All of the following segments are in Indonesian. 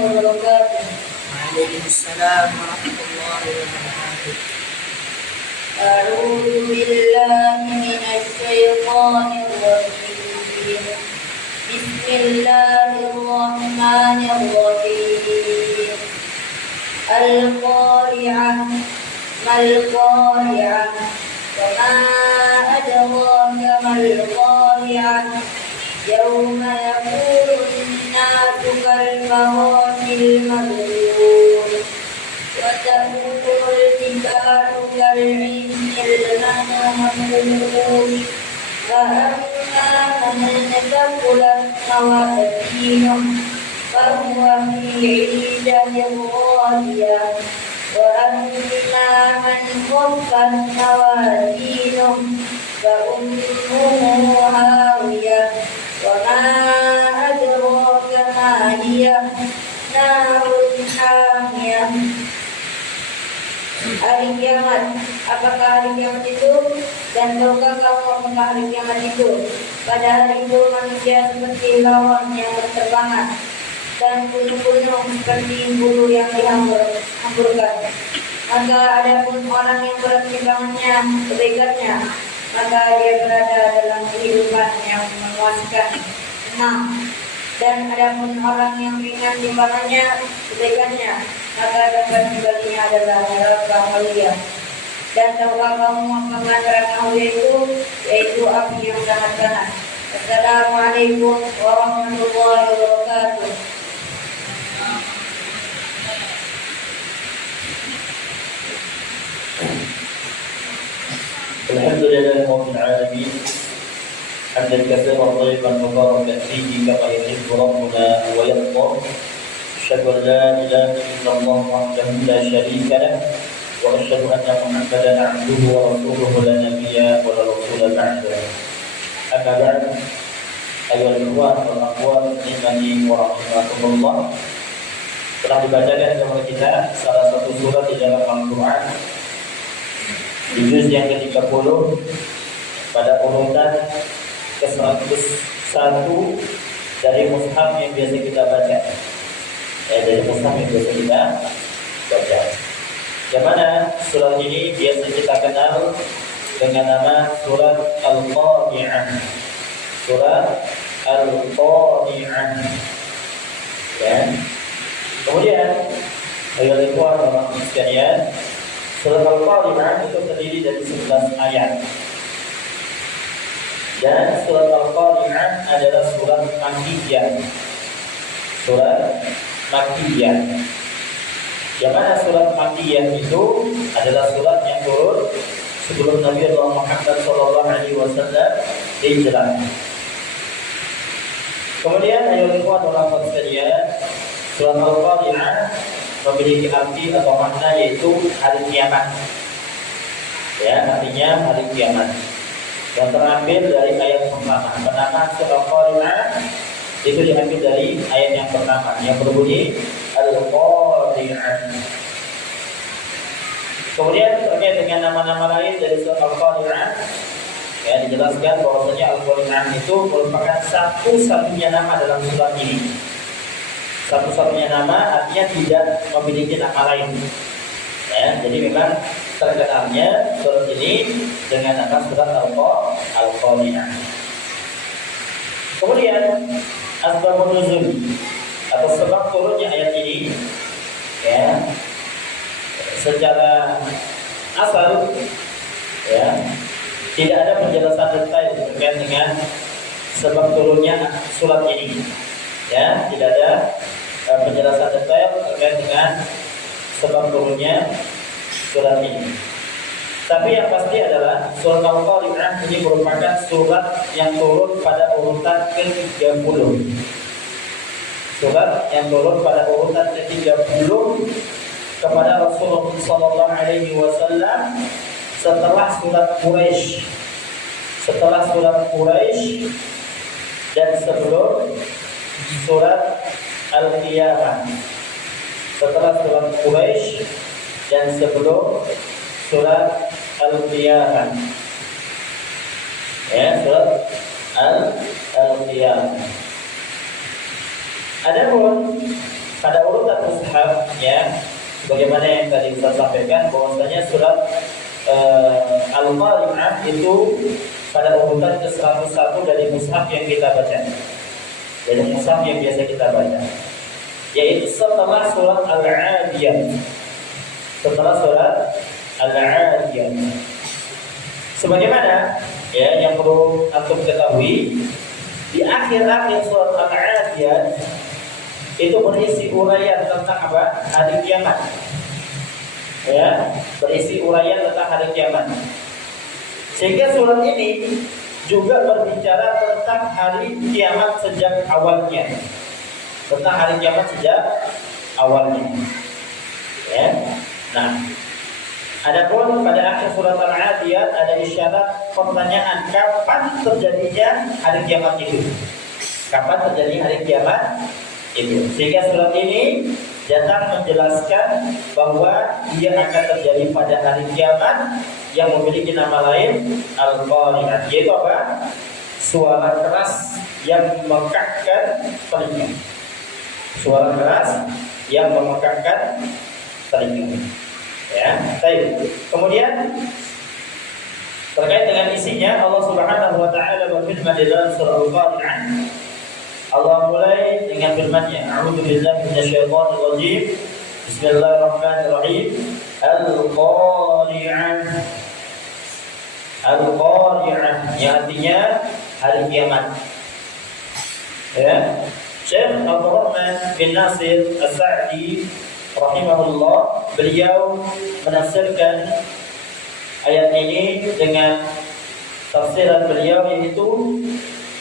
وبركاته. وعليكم السلام ورحمة الله وبركاته. أعوذ بالله من الشيطان الرجيم. بسم الله الرحمن الرحيم. القارعة ما القارعة وما أدراك ما القارعة يوم يكون الناس كالفراش المبثوث وتكون الجبال كالعهن المنفوش فأما من ثقلت موازينه فهو في عيشة راضية وأما من خفت موازينه فأمه هاوية وما أدراك ما هي نار حامية. Hari kiamat, apakah hari kiamat itu? Dan tahukah kamu apakah hari kiamat itu? Pada hari itu manusia seperti lawan yang berterbangan dan gunung-gunung seperti bulu yang dihamburkan. Maka adapun orang yang berat timbangannya kebaikannya, maka dia berada dalam kehidupan yang memuaskan, tenang. Dan adapun orang yang ringan timbangannya kebaikannya, maka tempat tinggalnya adalah neraka mulia. Dan tahukah kamu apa neraka mulia itu? Yaitu api yang sangat panas. Assalamualaikum warahmatullahi wabarakatuh. Alhamdulillah rabbil alamin. Hamdan katsiran thayyiban mubarakan fihi kama yuhibbu rabbuna wa yarda. Asyhadu an la ilaha illallah wahdahu la syarika lah wa asyhadu anna Muhammadan 'abduhu wa rasuluhu la nabiyya wa la rasula ba'dahu. Amma ba'd. Ayyuhal ikhwan wal akhwat rahimani wa rahimakumullah. Telah dibacakan kepada kita salah satu surat di dalam Al-Qur'an di juz yang ke-30 pada urutan ke-101 dari mushaf yang biasa kita baca. Dari mushaf yang biasa kita baca. Yang mana surat ini biasa kita kenal dengan nama surat Al-Qari'ah. Surat Al-Qari'ah. Ya. Kemudian, ayolah ikhwan dan sekalian, surat Al-Qari'ah itu terdiri dari 11 ayat. Dan surat Al-Qari'ah adalah surat Makkiyah. Surat Makkiyah. Yang mana surat Makkiyah itu adalah surat yang turun sebelum Nabi Muhammad SAW hijrah. Kemudian ayolah ikhwan dan akhwat sekalian, surat Al-Qari'ah memiliki arti atau makna yaitu hari kiamat. Ya, artinya hari kiamat. Yang terambil dari ayat pertama. Penamaan surah Al-Qari'ah itu diambil dari ayat yang pertama yang berbunyi Al-Qari'ah. Kemudian terkait dengan nama-nama lain dari surah Al-Qari'ah, ya dijelaskan bahwasanya Al-Qari'ah itu merupakan satu-satunya nama dalam surah ini. Satu-satunya nama artinya tidak memiliki nama lain. Ya, jadi memang terkenalnya surat ini dengan nama surat Al-Qari'ah. Kemudian asbabun nuzul atau sebab turunnya ayat ini, ya, secara asal, ya, tidak ada penjelasan detail terkait dengan sebab turunnya surat ini. Ya, tidak ada penjelasan detail terkait dengan sebab turunnya surat ini. Tapi yang pasti adalah surat Al-Qari'ah ini merupakan surat yang turun pada urutan ke-30. Surat yang turun pada urutan ke-30 kepada Rasulullah SAW setelah surat Quraisy. Setelah surat Quraisy dan sebelum surat Al-Qiyamah. Setelah surat Quraisy dan sebelum surat Al-Qiyamah. Ya, surat Al-Qiyamah. Adapun pada urutan mushaf ya, bagaimana yang tadi Ustaz sampaikan bahwasanya surat Al-Qari'ah itu pada urutan ke-101 dari mushaf yang kita baca. Dari mushaf yang biasa kita baca. Yaitu setelah surat Al-'Adiyah. Setelah surat Al-'Adiyah. Sebagaimana ya yang perlu antum ketahui, di akhir-akhir surat Al-'Adiyah itu berisi uraian tentang apa? Hari kiamat. Ya, berisi uraian tentang hari kiamat. Sehingga surat ini juga berbicara tentang hari kiamat sejak awalnya. Tentang hari kiamat sejak awalnya. Ya. Nah, adapun pada akhir surat Al-'Adiyat ada isyarat pertanyaan kapan terjadinya hari kiamat itu. Kapan terjadi hari kiamat itu. Sehingga surat ini datang menjelaskan bahwa ia akan terjadi pada hari kiamat yang memiliki nama lain Al-Qari'ah, yaitu apa? Suara keras yang memekakkan telinga. Suara keras yang memekakkan telinga. Ya, baik. Kemudian terkait dengan isinya, Allah Subhanahu wa taala berfirman di dalam surah Al-Qari'ah. Allah mulai dengan firman-Nya, A'udzu billahi minasyaitonir rajim. Bismillahirrahmanirrahim. Al-Qari'ah. Al-Qari'ah yang artinya hari kiamat. Ya. Syekh Abdurrahman bin Nasir As-Sa'di rahimahullah, beliau menafsirkan ayat ini dengan tafsiran beliau, yaitu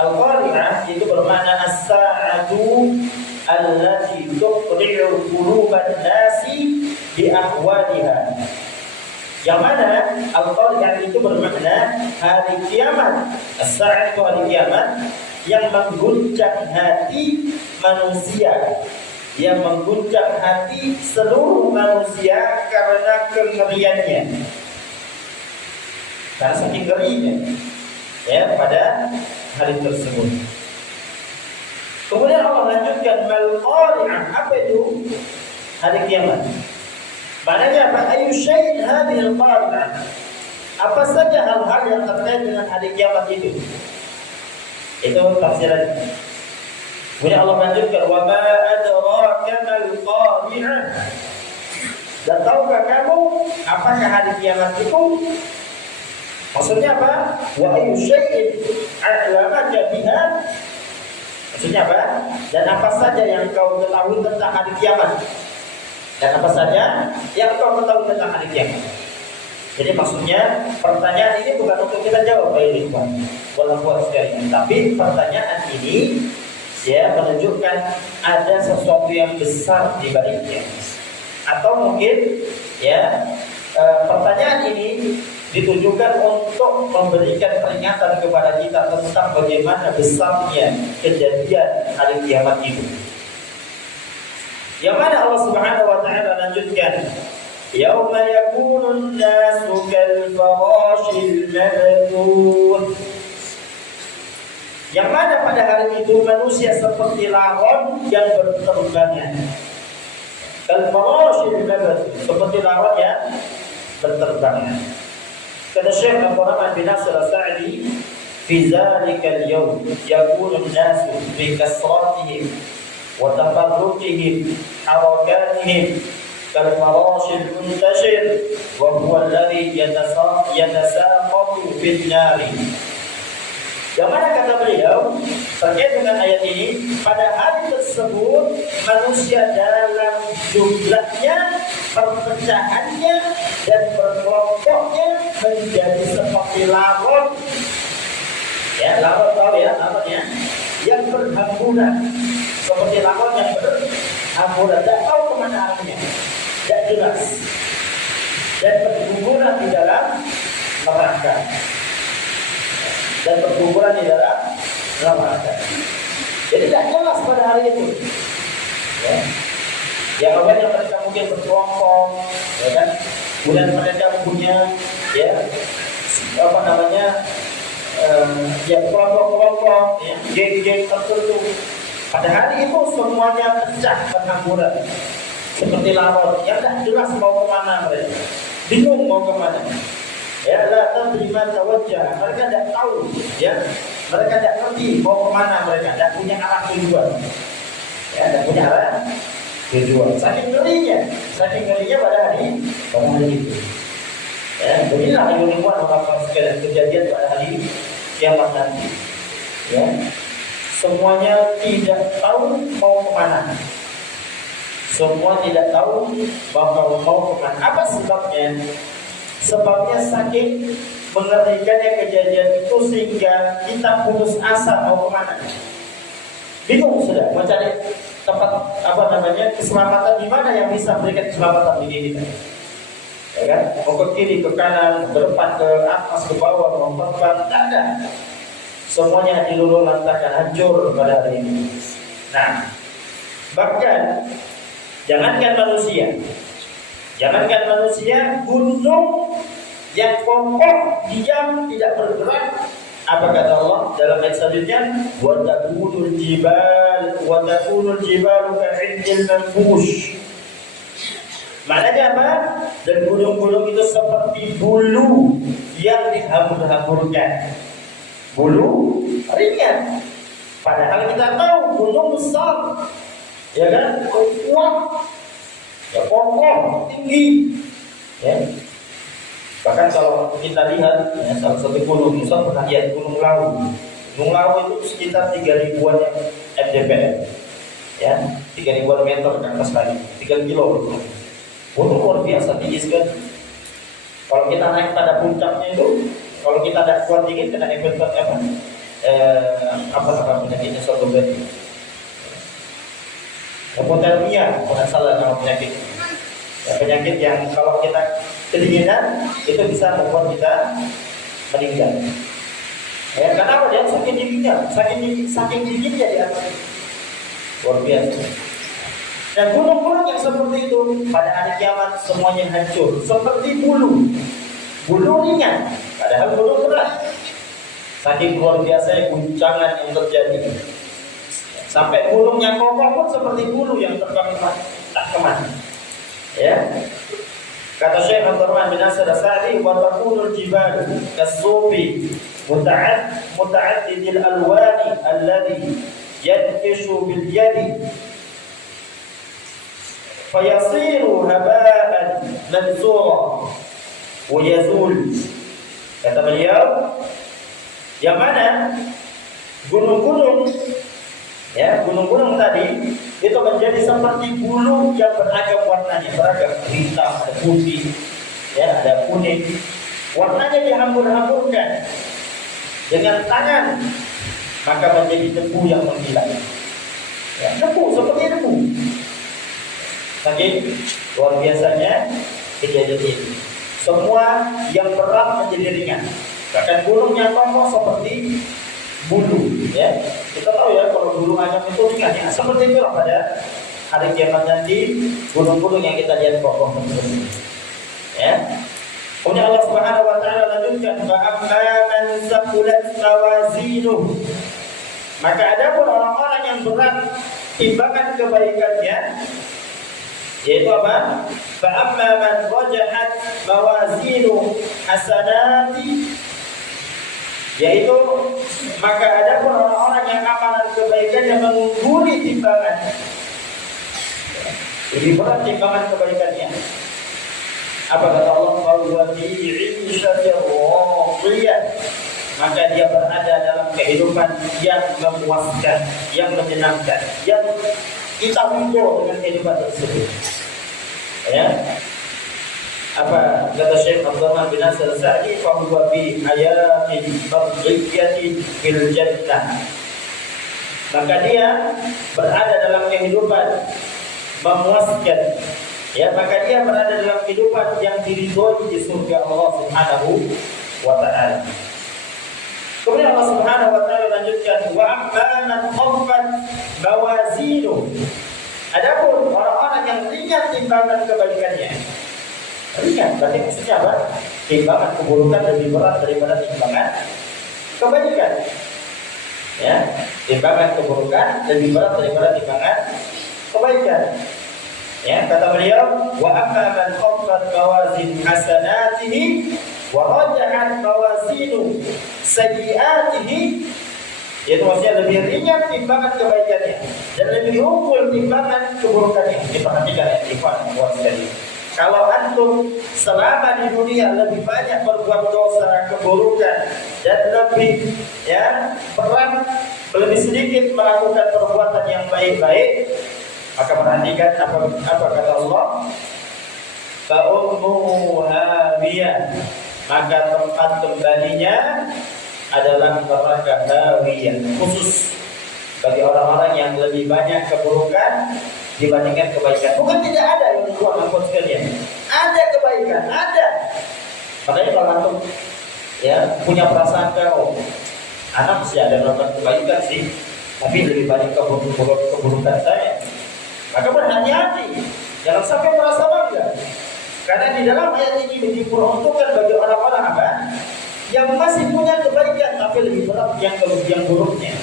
Al-Qari'ah itu bermakna as-sa'atu allati tuqri'u quluban nasi bi ahwaliha. Yang mana Al-Qari'ah itu bermakna hari kiamat. As-sa'atu itu hari kiamat yang mengguncang hati manusia, yang mengguncang hati seluruh manusia karena kengeriannya. Karena saking ngerinya ya pada hari tersebut. Kemudian Allah lanjutkan Mal-Qari'ah. Apa itu hari kiamat? Maknanya apa? Ayu syai'in hadhil qari'ah. Apa saja hal-hal yang terkait dengan hari kiamat itu? Itu tafsirannya. Kemudian Allah lanjutkan wa ma adraka mal-qari'ah. Dan tahukah kamu apakah hari kiamat itu? Maksudnya apa? Wa ayu syai'in a'lamaka biha. Maksudnya apa? Dan apa saja yang kau ketahui tentang hari kiamat? Dan apa saja yang kau ketahui tentang hari kiamat? Jadi maksudnya pertanyaan ini bukan untuk kita jawab, ikhwan, walaupun sekalian, tapi pertanyaan ini ya menunjukkan ada sesuatu yang besar di baliknya. Atau mungkin ya pertanyaan ini ditujukan untuk memberikan peringatan kepada kita tentang bagaimana besarnya kejadian hari kiamat itu. Yang mana Allah Subhanahu wa taala lanjutkan, yauma yakunun nasu kal farashil mabthun. Yang mana pada hari itu manusia seperti laron yang berterbangan. Kal farashil mabthun, seperti laron yang berterbangan. Kata Syekh Abdurrahman bin Nasir As-Sa'di, fi zalikal yawm yakunu an-nasu bi kasratihim wa tafarruqihim harakatihim kal farashil muntashir wa huwa alladhi yatasaqatu fil nari. Yang mana kata beliau terkait dengan ayat ini, pada hari tersebut manusia dalam jumlahnya, perpecahannya dan berkelompoknya menjadi seperti laron. Ya, laron tahu ya, laron ya, yang berhamburan, seperti laron yang berhamburan, tidak tahu kemana arahnya, tidak jelas, dan berhamburan di dalam neraka. Dan berkuburan di dalam neraka. Jadi tidak jelas pada hari itu. Ya. Yang awalnya mereka mungkin berkelompok, ya kan? Kemudian mereka punya, ya, apa namanya, ya kelompok-kelompok, ya, geng-geng tertentu. Pada hari itu semuanya pecah berhamburan seperti laut yang tidak jelas mau kemana mereka, bingung mau kemana. Ya, la tadri ma tawajjah. Mereka tidak tahu, ya. Mereka tidak ngerti mau kemana mereka, tidak punya arah tujuan. Ya, tidak punya arah tujuan. Saking ngerinya pada hari itu. Ya, beginilah ilmuwan orang sekalian kejadian pada hari kiamat nanti. Ya, semuanya tidak tahu mau kemana. Semua tidak tahu bahwa mau kemana. Apa sebabnya? Sebabnya saking mengerikannya kejadian itu sehingga kita putus asa mau kemana. Bingung sudah mau cari tempat keselamatan di mana yang bisa memberikan keselamatan bagi kita. Ya kan? Mau ke kiri, ke kanan, ke depan, ke atas, ke bawah, mau terbang, tidak ada. Semuanya diluluh lantakan, hancur pada hari ini. Nah, bahkan jangankan manusia, gunung yang kokoh diam tidak bergerak. Apa kata Allah dalam ayat selanjutnya? Wa takunul jibalu ka'indil manfush. Maknanya apa? Dan gunung-gunung itu seperti bulu yang dihambur-hamburkan. Bulu ringan. Padahal kita tahu gunung besar, ya kan? Kuat, ya kokoh, tinggi, ya. Bahkan kalau kita lihat, ya, salah satu gunung, misal pernah lihat Gunung Lawu. Gunung Lawu itu sekitar 3.000-an mdpl, ya, 3.000-an meter ke atas lagi, 3 kilo. Gunung luar biasa tinggi sekali. Kalau kita naik pada puncaknya itu, kalau kita tidak kuat dingin, kena efek penyakitnya suatu bed. Hipotermia, kalau salah nama penyakit. Ya, penyakit yang kalau kita kedinginan itu bisa membuat kita meninggal. Ya, kenapa dia saking dinginnya di atas. Luar biasa. Dan gunung-gunung yang seperti itu pada hari kiamat semuanya hancur seperti bulu ringan, padahal bulu berat. Saking luar biasa guncangan yang terjadi. Sampai gunung yang kokoh pun seperti bulu yang terbang tak kemana. Ya, kata Syekh Abdurrahman bin Nasir As-Sa'di, wa takunul jibalu kas-sufi muta'addidil alwani alladhi yadkishu bil yadi fayasiru haba'an mansura wa yazul. Kata beliau, yang mana gunung-gunung tadi itu menjadi seperti bulu yang beragam warnanya, beragam, hitam, ada putih, ya, ada kuning. Warnanya dihambur-hamburkan dengan tangan, maka menjadi debu yang menghilang. Ya, debu seperti debu. Saking luar biasanya kejadian ini. Semua yang berat menjadi ringan. Bahkan gunung yang kokoh seperti bulu, ya. Kita tahu ya kalau bulu ayam itu ringan, ya. Seperti itu pada hari kiamat nanti gunung-gunung yang kita lihat kokoh tersebut. Ya. Kemudian Allah Subhanahu wa taala lanjutkan, "Fa amma man thaqulat mawazinuh." Maka ada pun orang-orang yang berat timbangan kebaikannya, yaitu apa? Fa amma man rajahat mawazinu hasanati, yaitu maka ada pun orang-orang yang amalan kebaikan yang mengungguli timbangan, lebih berat timbangan kebaikannya. Apa kata Allah? Bahwa fi 'ishatin radiyah, maka dia berada dalam kehidupan yang memuaskan, yang menyenangkan, yang kita ridho dengan kehidupan tersebut. Ya. Apa kata Syekh Abdurrahman bin Nasir As-Sa'di? Fa huwa bi hayatin mardiyyatin fil jannah. Maka dia berada dalam kehidupan memuaskan, ya, maka dia berada dalam kehidupan yang diridhoi di surga Allah Subhanahu wa taala. Kemudian Allah Subhanahu wa taala lanjutkan, wa amma man khaffat mawazinu. Adapun orang-orang yang ringan timbangan kebaikannya. Ringan, berarti maksudnya apa? Timbangan keburukan lebih berat daripada timbangan kebaikan. Ya, timbangan keburukan lebih berat daripada timbangan kebaikan. Ya, kata beliau, wa amma man khaffat mawazin hasanatihi wa rajahat mawazinu sayyiatihi, yaitu maksudnya lebih ringan timbangan kebaikannya dan lebih unggul timbangan keburukannya. Diperhatikan ya, ikhwan sekali. Kalau antum selama di dunia lebih banyak berbuat dosa, keburukan, dan lebih berat, lebih sedikit melakukan perbuatan yang baik-baik, maka perhatikan apa kata Allah, fa ummuhu hawiyah, maka tempat kembalinya adalah neraka hawiyah, khusus bagi orang-orang yang lebih banyak keburukan dibandingkan kebaikan. Bukan tidak ada yang keluar angkot sekalian. Ada kebaikan, ada. Makanya kalau antum punya prasangka, anak mesti ada melakukan kebaikan sih, tapi lebih banyak keburukan saya. Maka berhati-hati, jangan sampai merasa bangga. Karena di dalam ayat ini diperuntukkan bagi orang-orang apa? Yang masih punya kebaikan tapi lebih berat yang buruknya.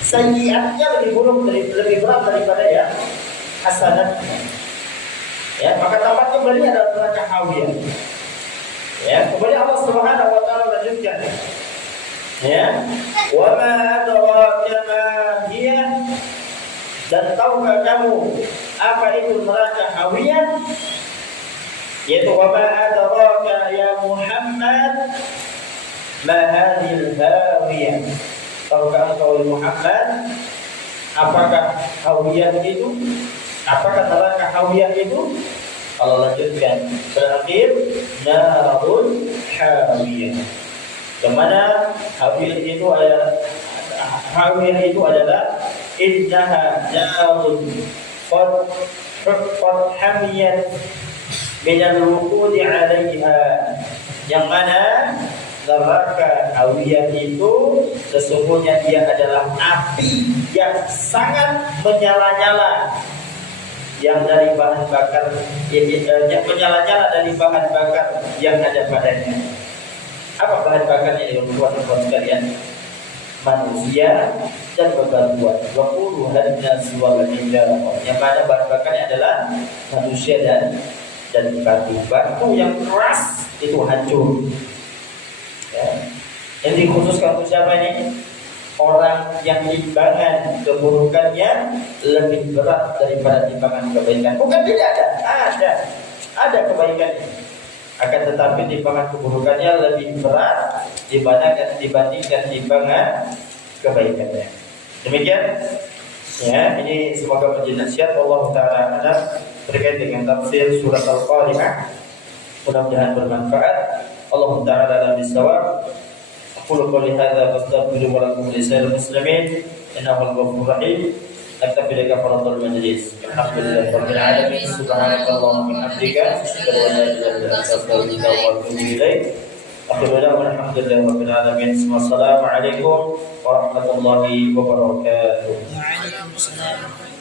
Sayyiatnya lebih berat daripada hasanatnya. Ya, maka tempat kembali adalah neraka hawiyah. Ya, kemudian Allah Subhanahu wa taala lanjutkan. Ya, wa ma adraka ma hiya, dan tahukah kamu apa itu neraka hawiyah? Yaitu wa ma adraka ya Muhammad ma hadhil hawiyah. Tahukah engkau Muhammad apakah hawiyah itu? Apakah neraka hawiyah itu? Allah lanjutkan terakhir, narun hawiyah. Kemana hawiyah itu adalah innaha narun qad hamiyat min al-wuqudi 'alaiha, yang mana neraka hawiyah itu sesungguhnya dia adalah api yang sangat menyala-nyala, yang dari bahan bakar yang menyala-nyala dari bahan bakar yang ada padanya. Apa bahan bakarnya yang teman-teman sekalian? Manusia dan bebatuan. Wa quluhan nas wal hijarah, yang mana bahan bakarnya adalah manusia dan batu. Batu yang keras itu hancur. Ya. Yang dikhususkan untuk siapa ini? Orang yang timbangan keburukannya lebih berat daripada timbangan kebaikan. Bukan tidak ada kebaikannya. Akan tetapi timbangan keburukannya lebih berat dibandingkan timbangan kebaikannya. Demikian. Ya, ini semoga menjadi nasihat Allah Taala terkait dengan tafsir surat Al-Qari'ah. Mudah-mudahan bermanfaat. Allah Taala dalam bisawab. Qul qawli hadza fastaghfiru wa lakum lisa'il muslimin innahu al-ghafurur rahim. Naktafi bika fardul majlis. Alhamdulillahirabbil alamin. Subhanakallahumma wa bihamdika asyhadu an la ilaha illa anta astaghfiruka wa atubu ilaik. Alhamdulillahirabbil alamin. Wassalamu alaikum warahmatullahi wabarakatuh. Waalaikumsalam.